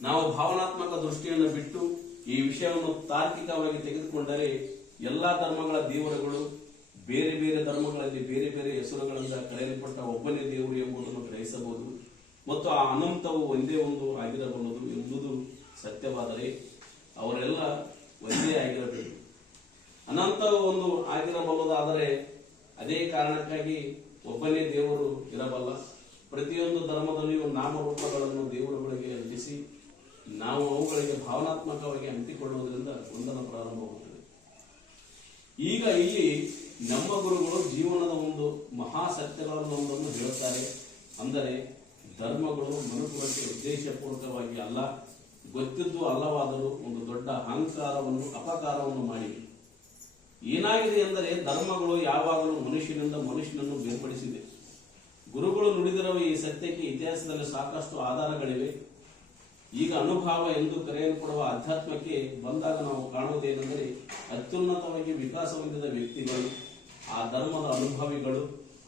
ನಾವು ಭಾವನಾತ್ಮಕ ದೃಷ್ಟಿಯನ್ನು ಬಿಟ್ಟು ಈ ವಿಷಯವನ್ನು ತಾರ್ಕಿಕವಾಗಿ ತೆಗೆದುಕೊಂಡರೆ ಎಲ್ಲಾ ಧರ್ಮಗಳ ದೇವರುಗಳು ಬೇರೆ ಬೇರೆ ಧರ್ಮಗಳಲ್ಲಿ ಬೇರೆ ಬೇರೆ ಹೆಸರುಗಳಿಂದ ಕರೆಯಲ್ಪಟ್ಟ ಒಬ್ಬನೇ ದೇವರು ಎಂಬುದನ್ನು ಗ್ರಹಿಸಬಹುದು ಮತ್ತು ಆ ಅನಂತವು ಒಂದೇ ಒಂದು ಆಗಿರಬಲ್ಲದು ಎಂಬುದು ಸತ್ಯವಾದರೆ ಅವರೆಲ್ಲ ಒಂದೇ ಆಗಿರಬೇಕು. ಅನಂತವು ಒಂದು ಆಗಿರಬಲ್ಲದಾದರೆ ಅದೇ ಕಾರಣಕ್ಕಾಗಿ ಒಬ್ಬನೇ ದೇವರು ಇರಬಲ್ಲ. ಪ್ರತಿಯೊಂದು ಧರ್ಮದಲ್ಲಿಯೂ ನಾಮರೂಪಗಳನ್ನು ದೇವರುಗಳಿಗೆ ಅಂಟಿಸಿ ನಾವು ಅವುಗಳಿಗೆ ಭಾವನಾತ್ಮಕವಾಗಿ ಅಂಟಿಕೊಳ್ಳುವುದರಿಂದ ಗೊಂದಲ ಪ್ರಾರಂಭವಾಗುತ್ತದೆ. ಈಗ ಇಲ್ಲಿ ನಮ್ಮ ಗುರುಗಳು ಜೀವನದ ಒಂದು ಮಹಾ ಸತ್ಯಗಳನ್ನು ಒಂದನ್ನು ಹೇಳುತ್ತಾರೆ. ಅಂದರೆ ಧರ್ಮಗಳು ಮನುಕುಲಕ್ಕೆ ಉದ್ದೇಶಪೂರ್ವಕವಾಗಿ ಅಲ್ಲ, ಗೊತ್ತಿದ್ದು ಅಲ್ಲವಾದರೂ ಒಂದು ದೊಡ್ಡ ಅಹಂಕಾರವನ್ನು ಅಪಕಾರವನ್ನು ಮಾಡಿವೆ. ಏನಾಗಿದೆ ಎಂದರೆ ಧರ್ಮಗಳು ಯಾವಾಗಲೂ ಮನುಷ್ಯನಿಂದ ಮನುಷ್ಯನನ್ನು ಬೇರ್ಪಡಿಸಿದೆ. ಗುರುಗಳು ನುಡಿದಿರುವ ಈ ಸತ್ಯಕ್ಕೆ ಇತಿಹಾಸದಲ್ಲಿ ಸಾಕಷ್ಟು ಆಧಾರಗಳಿವೆ. ಈಗ ಅನುಭವ ಎಂದು ಕರೆಯಲ್ಪಡುವ ಅಧ್ಯಾತ್ಮಕ್ಕೆ ಬಂದಾಗ ನಾವು ಕಾಣುವುದೇನೆಂದರೆ ಅತ್ಯುನ್ನತವಾಗಿ ವಿಕಾಸ ಹೊಂದಿದ ವ್ಯಕ್ತಿಗಳು, ಆ ಧರ್ಮದ ಅನುಭವಿಗಳು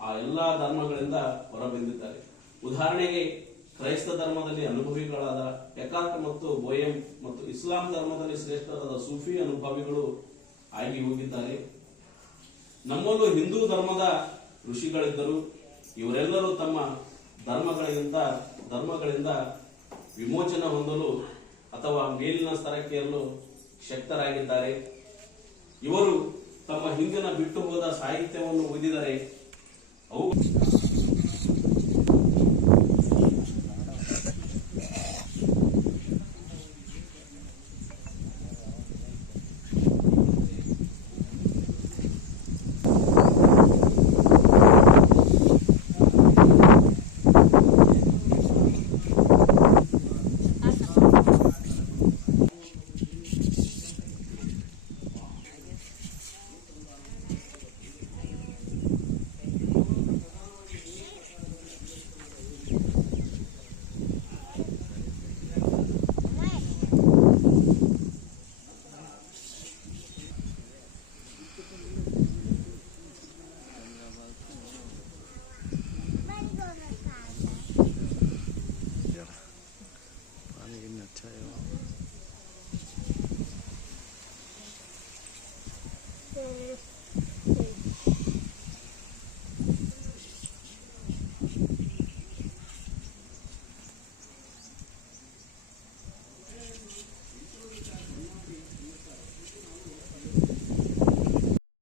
ಆ ಎಲ್ಲಾ ಧರ್ಮಗಳಿಂದ ಹೊರಬಂದಿದ್ದಾರೆ. ಉದಾಹರಣೆಗೆ ಕ್ರೈಸ್ತ ಧರ್ಮದಲ್ಲಿ ಅನುಭವಿಗಳಾದ ಎಕಾರ್ಟ್ ಮತ್ತು ಬೋಯಂ ಮತ್ತು ಇಸ್ಲಾಂ ಧರ್ಮದಲ್ಲಿ ಶ್ರೇಷ್ಠರಾದ ಸೂಫಿ ಅನುಭವಿಗಳು ಆಗಿ ಹೋಗಿದ್ದಾರೆ. ನಮ್ಮಲ್ಲೂ ಹಿಂದೂ ಧರ್ಮದ ಋಷಿಗಳಿದ್ದರು. ಇವರೆಲ್ಲರೂ ತಮ್ಮ ಧರ್ಮಗಳಿಂದ ವಿಮೋಚನೆ ಹೊಂದಲು ಅಥವಾ ಮೇಲಿನ ಸ್ತರಕ್ಕೇರಲು ಶಕ್ತರಾಗಿದ್ದಾರೆ. ಇವರು ತಮ್ಮ ಹಿಂದಿನ ಬಿಟ್ಟು ಹೋದ ಸಾಹಿತ್ಯವನ್ನು ಓದಿದರೆ ಅವು